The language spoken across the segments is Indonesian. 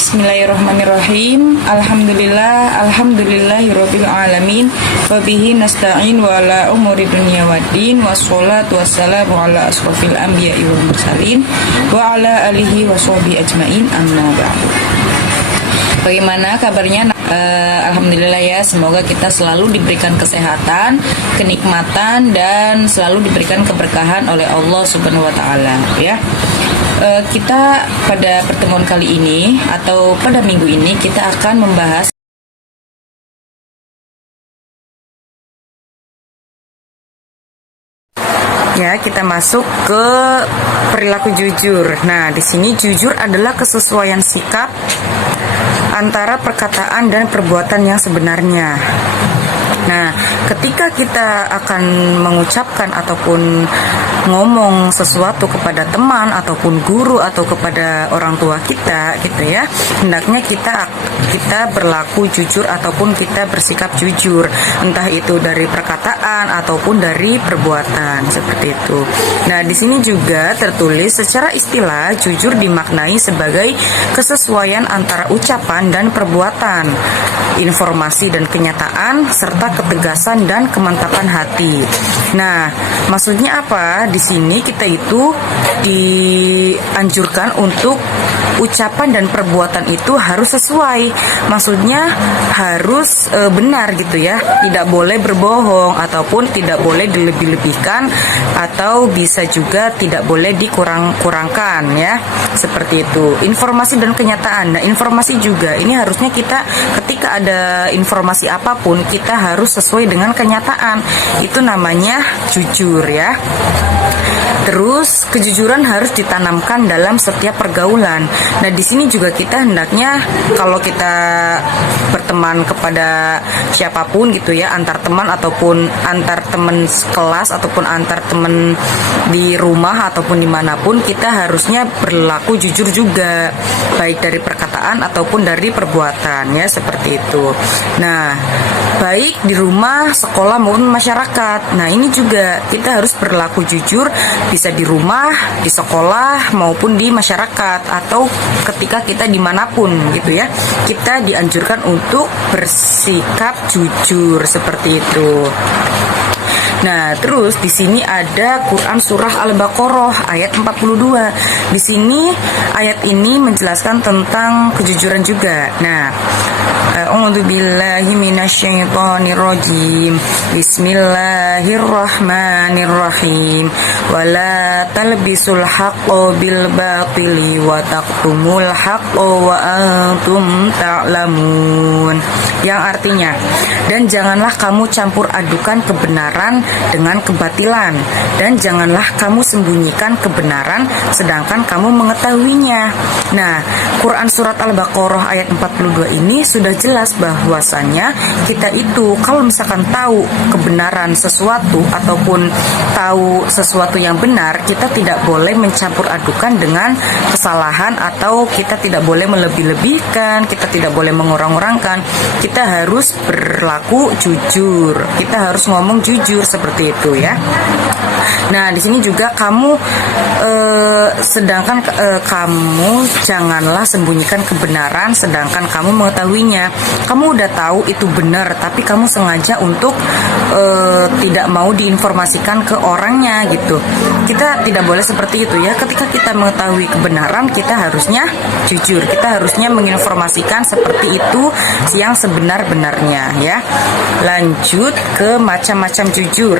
Bismillahirrahmanirrahim. Alhamdulillahirabbil alamin. Wa bihi nasta'in wa ala umuri dunya waddin. Wassalatu wassalamu ala asrofil anbiya'i wal mursalin wa ala alihi washabihi ajmain. Amma ba'du. Bagaimana kabarnya? Alhamdulillah ya, semoga kita selalu diberikan kesehatan, kenikmatan, dan selalu diberikan keberkahan oleh Allah Subhanahu wa taala ya. Kita pada pertemuan kali ini atau pada minggu ini kita akan membahas ya, kita masuk ke perilaku jujur. Nah, di sini jujur adalah kesesuaian sikap antara perkataan dan perbuatan yang sebenarnya. Nah, ketika kita akan mengucapkan ataupun ngomong sesuatu kepada teman ataupun guru atau kepada orang tua kita gitu ya, hendaknya kita berlaku jujur ataupun kita bersikap jujur, entah itu dari perkataan ataupun dari perbuatan seperti itu. Nah, di sini juga tertulis secara istilah jujur dimaknai sebagai kesesuaian antara ucapan dan perbuatan, informasi dan kenyataan, serta ketegasan dan kemantapan hati. Nah, maksudnya apa? Di sini kita itu dianjurkan untuk ucapan dan perbuatan itu harus sesuai. Maksudnya harus benar gitu ya. Tidak boleh berbohong ataupun tidak boleh dilebih-lebihkan atau bisa juga tidak boleh dikurang-kurangkan ya. Seperti itu. Informasi dan kenyataan. Nah, informasi juga ini harusnya kita ketika ada informasi apapun kita harus sesuai dengan kenyataan. Itu namanya jujur ya. Terus kejujuran harus ditanamkan dalam setiap pergaulan. Nah, di sini juga kita hendaknya kalau kita berteman kepada siapapun gitu ya, antar teman ataupun antar teman kelas ataupun antar teman di rumah ataupun dimanapun, kita harusnya berlaku jujur juga, baik dari perkataan ataupun dari perbuatan ya, seperti itu. Nah, baik di rumah, sekolah maupun masyarakat. Nah, ini juga kita harus berlaku jujur, bisa di rumah, di sekolah maupun di masyarakat atau ketika kita dimanapun gitu ya, kita dianjurkan untuk bersikap jujur seperti itu. Nah, terus di sini ada Quran surah Al-Baqarah ayat 42. Di sini ayat ini menjelaskan tentang kejujuran juga. Nah, a'udzubillahi minasyaitonirrajim. Bismillahirrahmanirrahim. Wala talbisul haqqo bil batili wa taqtumul haqqo wa antum ta'lamun. Yang artinya, dan janganlah kamu campur adukan kebenaran dengan kebatilan, dan janganlah kamu sembunyikan kebenaran sedangkan kamu mengetahuinya. Nah, Quran surat Al-Baqarah ayat 42 ini sudah jelas bahwasannya kita itu kalau misalkan tahu kebenaran sesuatu ataupun tahu sesuatu yang benar, kita tidak boleh mencampur adukan dengan kesalahan atau kita tidak boleh melebih-lebihkan, kita tidak boleh mengurang-urangkan. Kita harus berlaku jujur, kita harus ngomong jujur seperti itu ya. Nah, di sini juga kamu kamu janganlah sembunyikan kebenaran sedangkan kamu mengetahuinya. Kamu udah tahu itu benar, tapi kamu sengaja untuk tidak mau diinformasikan ke orangnya gitu. Kita tidak boleh seperti itu ya. Ketika kita mengetahui kebenaran, kita harusnya jujur. Kita harusnya menginformasikan seperti itu yang sebenar-benarnya ya. Lanjut ke macam-macam jujur.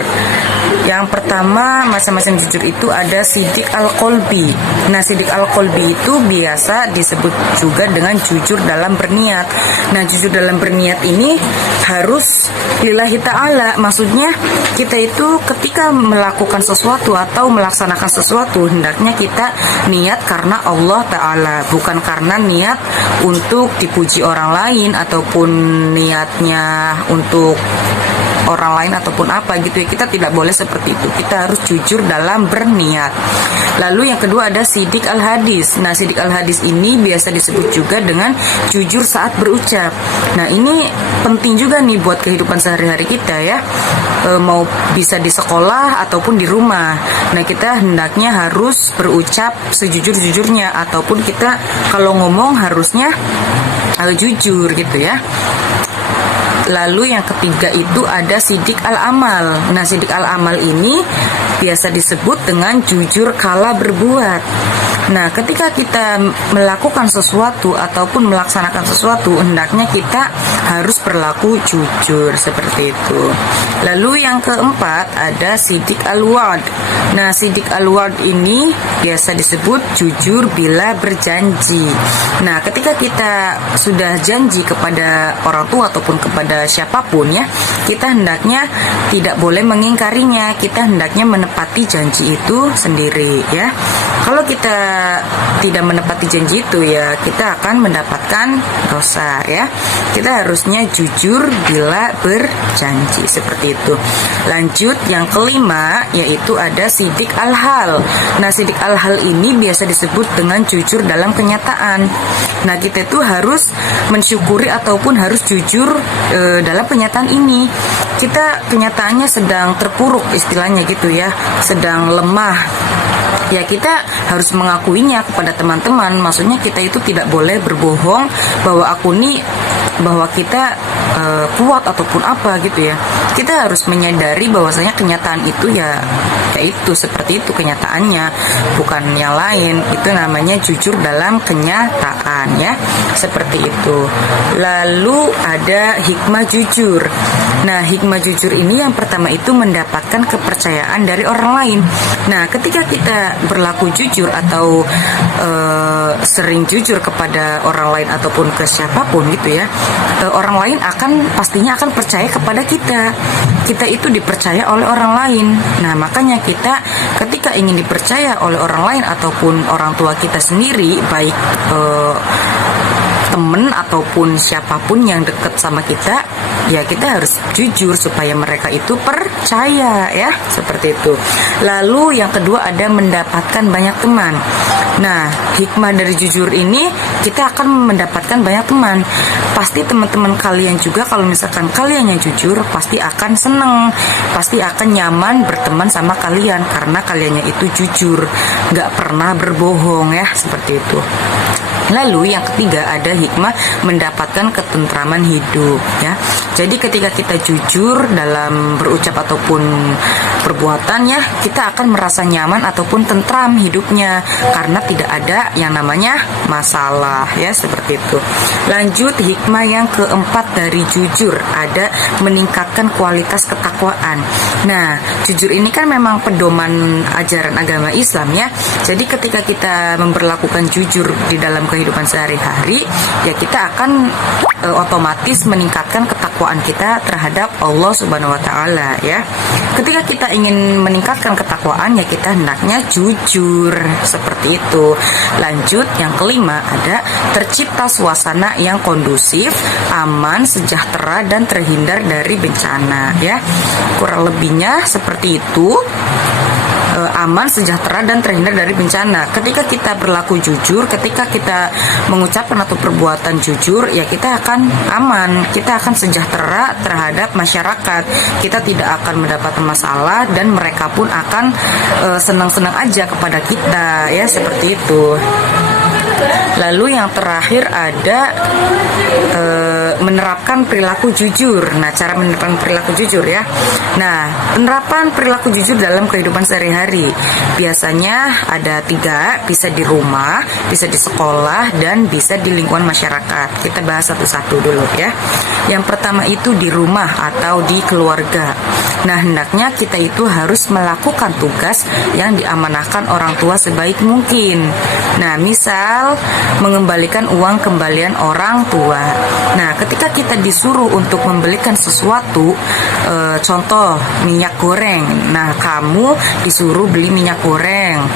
Yang pertama, macam-macam jujur itu ada sidik al-qalbi. Nah, sidik al-qalbi itu biasa disebut juga dengan jujur dalam berniat. Nah, jujur dalam berniat ini harus lillahi ta'ala. Maksudnya kita itu ketika melakukan sesuatu atau melaksanakan sesuatu, hendaknya kita niat karena Allah Ta'ala, bukan karena niat untuk dipuji orang lain ataupun niatnya untuk orang lain ataupun apa gitu ya. Kita tidak boleh seperti itu. Kita harus jujur dalam berniat. Lalu yang kedua ada sidik al-hadis. Nah, sidik al-hadis ini biasa disebut juga dengan jujur saat berucap. Nah, ini penting juga nih buat kehidupan sehari-hari kita ya. Mau bisa di sekolah ataupun di rumah. Nah, kita hendaknya harus berucap sejujur-jujurnya, ataupun kita kalau ngomong harusnya jujur gitu ya. Lalu yang ketiga itu ada sidik al-amal. Nah, sidik al-amal ini biasa disebut dengan jujur kala berbuat. Nah, ketika kita melakukan sesuatu ataupun melaksanakan sesuatu, hendaknya kita harus berlaku jujur seperti itu. Lalu yang keempat ada sidik al-wa'd. Nah, sidik al-wa'd ini biasa disebut jujur bila berjanji. Nah, ketika kita sudah janji kepada orang tua ataupun kepada siapapun ya, kita hendaknya tidak boleh mengingkarinya. Kita hendaknya menepati janji itu sendiri ya. Kalau kita tidak menepati janji itu ya, kita akan mendapatkan dosa ya. Kita harusnya jujur bila berjanji seperti itu. Lanjut yang kelima yaitu ada sidik al-hal. Nah, sidik al-hal ini biasa disebut dengan jujur dalam kenyataan. Nah, kita itu harus mensyukuri ataupun harus jujur dalam kenyataan ini. Kita kenyataannya sedang terpuruk istilahnya gitu ya, sedang lemah. Ya, kita harus mengakuinya kepada teman-teman. Maksudnya kita itu tidak boleh berbohong bahwa kita kuat ataupun apa gitu ya. Kita harus menyadari bahwasanya kenyataan itu ya itu seperti itu kenyataannya, bukan yang lain. Itu namanya jujur dalam kenyataan ya, seperti itu. Lalu ada hikmah jujur. Nah, hikmah jujur ini yang pertama itu mendapatkan kepercayaan dari orang lain. Nah, ketika kita berlaku jujur atau sering jujur kepada orang lain ataupun ke siapapun gitu ya, orang lain pastinya akan percaya kepada kita. Kita itu dipercaya oleh orang lain. Nah, makanya kita ketika ingin dipercaya oleh orang lain ataupun orang tua kita sendiri, baik temen ataupun siapapun yang dekat sama kita, ya kita harus jujur supaya mereka itu percaya ya, seperti itu. Lalu yang kedua ada mendapatkan banyak teman. Nah, hikmah dari jujur ini kita akan mendapatkan banyak teman. Pasti teman-teman kalian juga kalau misalkan kalian yang jujur pasti akan seneng, pasti akan nyaman berteman sama kalian karena kaliannya itu jujur, gak pernah berbohong ya, seperti itu. Lalu yang ketiga ada hikmah mendapatkan ketentraman hidup ya. Jadi ketika kita jujur dalam berucap ataupun perbuatan ya, kita akan merasa nyaman ataupun tentram hidupnya karena tidak ada yang namanya masalah ya, seperti itu. Lanjut hikmah yang keempat dari jujur ada meningkatkan kualitas ketakwaan. Nah, jujur ini kan memang pedoman ajaran agama Islam ya. Jadi ketika kita memperlakukan jujur di dalam kehidupan sehari-hari, ya kita akan otomatis meningkatkan ketakwaan kita terhadap Allah Subhanahu wa taala ya. Ketika kita ingin meningkatkan ketakwaan ya kita hendaknya jujur, seperti itu. Lanjut yang kelima ada tercipta suasana yang kondusif, aman, sejahtera dan terhindar dari bencana ya. Kurang lebihnya seperti itu. Aman, sejahtera dan terhindar dari bencana. Ketika kita berlaku jujur, ketika kita mengucapkan atau perbuatan jujur, ya kita akan aman, kita akan sejahtera terhadap masyarakat. Kita tidak akan mendapatkan masalah dan mereka pun akan senang-senang aja kepada kita ya, seperti itu. Lalu yang terakhir ada menerapkan perilaku jujur. Nah, cara menerapkan perilaku jujur ya. Nah, penerapan perilaku jujur dalam kehidupan sehari-hari biasanya ada 3, bisa di rumah, bisa di sekolah, dan bisa di lingkungan masyarakat. Kita bahas satu-satu dulu ya. Yang pertama itu di rumah atau di keluarga. Nah, hendaknya kita itu harus melakukan tugas yang diamanahkan orang tua sebaik mungkin. Nah, misal mengembalikan uang kembalian orang tua. Nah, ketika kita disuruh untuk membelikan sesuatu, contoh minyak goreng. Nah, kamu disuruh beli minyak goreng,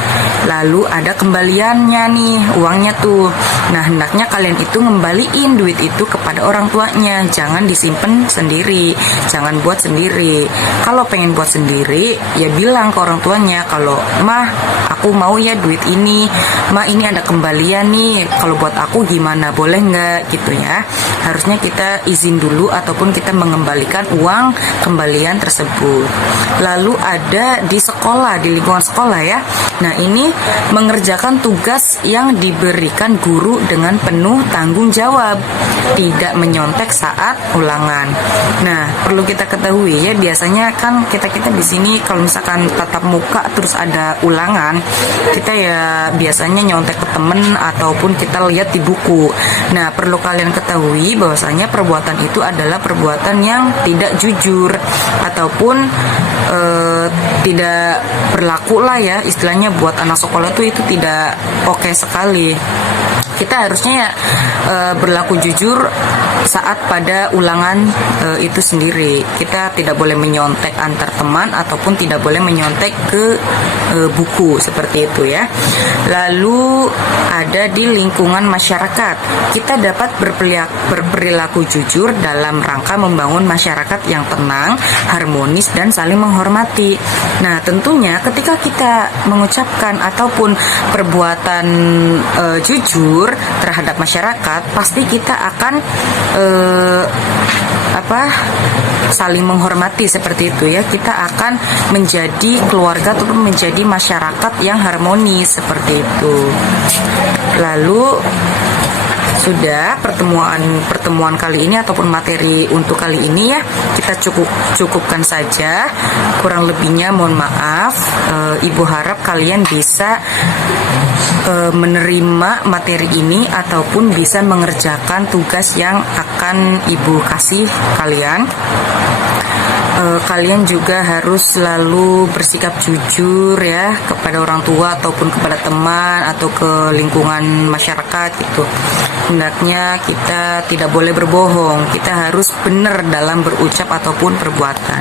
lalu ada kembaliannya nih, uangnya tuh. Nah, hendaknya kalian itu ngembaliin duit itu kepada orang tuanya, jangan disimpan sendiri, jangan buat sendiri. Kalau pengen buat sendiri, ya bilang ke orang tuanya, kalau mah aku mau ya duit ini, mah ini ada kembalian nih, kalau buat aku gimana, boleh nggak gitu ya. Harusnya kita izin dulu ataupun kita mengembalikan uang kembalian tersebut. Lalu ada di sekolah, di lingkungan sekolah ya. Nah, ini mengerjakan tugas yang diberikan guru dengan penuh tanggung jawab, tidak menyontek saat ulangan. Nah, perlu kita ketahui ya, biasanya kan kita di sini kalau misalkan tatap muka terus ada ulangan, kita ya biasanya nyontek ke temen ataupun kita lihat di buku. Nah, perlu kalian ketahui bahwasanya perbuatan itu adalah perbuatan yang tidak jujur ataupun tidak berlaku lah ya, istilahnya buat anak sekolah tuh itu tidak oke sekali. Kita harusnya ya berlaku jujur saat pada ulangan itu sendiri. Kita tidak boleh menyontek antar teman ataupun tidak boleh menyontek ke buku seperti itu ya. Lalu ada di lingkungan masyarakat, kita dapat berperilaku jujur dalam rangka membangun masyarakat yang tenang, harmonis dan saling menghormati. Nah, tentunya ketika kita mengucapkan ataupun perbuatan jujur terhadap masyarakat, pasti kita akan saling menghormati seperti itu ya. Kita akan menjadi keluarga ataupun menjadi masyarakat yang harmonis seperti itu. Lalu sudah pertemuan kali ini ataupun materi untuk kali ini ya, kita cukupkan saja. Kurang lebihnya mohon maaf. Ibu harap kalian bisa menerima materi ini ataupun bisa mengerjakan tugas yang akan ibu kasih kalian. Kalian juga harus selalu bersikap jujur ya kepada orang tua ataupun kepada teman atau ke lingkungan masyarakat gitu. Hendaknya kita tidak boleh berbohong, kita harus benar dalam berucap ataupun perbuatan.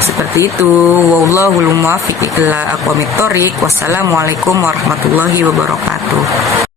Seperti itu. Wallahul muwaffiq ila aqwamit thoriq. Wassalamualaikum warahmatullahi wabarakatuh.